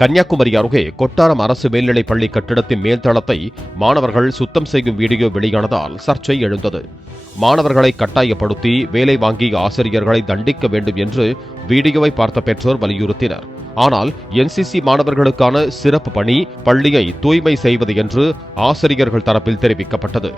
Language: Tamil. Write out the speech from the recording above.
கன்னியாகுமரி அருகே கொட்டாரம் அரசு மேல்நிலைப் பள்ளி கட்டிடத்தின் மேல்தளத்தை மாணவர்கள் சுத்தம் செய்யும் வீடியோ வெளியானதால் சர்ச்சை எழுந்தது. மாணவர்களை கட்டாயப்படுத்தி வேலை வாங்கிய ஆசிரியர்களை தண்டிக்க வேண்டும் என்று வீடியோவை பார்த்த பெற்றோர் வலியுறுத்தினர். ஆனால் என்சிசி மாணவர்களுக்கான சிறப்பு பணி பள்ளியை தூய்மை செய்வது என்று ஆசிரியர்கள் தரப்பில் தெரிவிக்கப்பட்டது.